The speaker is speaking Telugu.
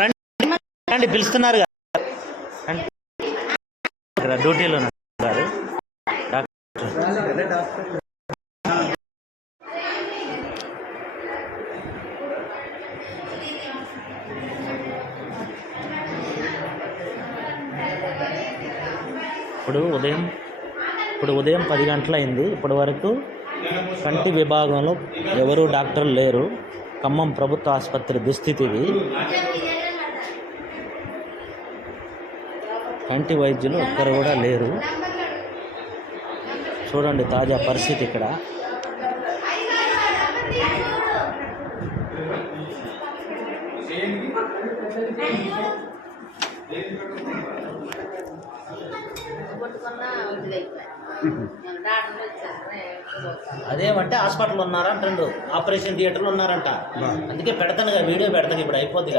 రండి రండి పిలుస్తున్నారు కదా డ్యూటీలో ఉన్నారు ఇప్పుడు ఉదయం 10 గంటలైంది. ఇప్పటి వరకు కంటి విభాగంలో ఎవరు డాక్టర్లు లేరు. ఖమ్మం ప్రభుత్వ ఆసుపత్రి దుస్థితి ఇది. కంటి వైద్యులు ఒక్కరు కూడా లేరు. చూడండి తాజా పరిస్థితి ఇక్కడ. అదేమంటే హాస్పిటల్ ఉన్నారంట, ఆపరేషన్ థియేటర్లో ఉన్నారంట. అందుకే పెడతాను వీడియో పెడతాను, ఇప్పుడు అయిపోద్ది.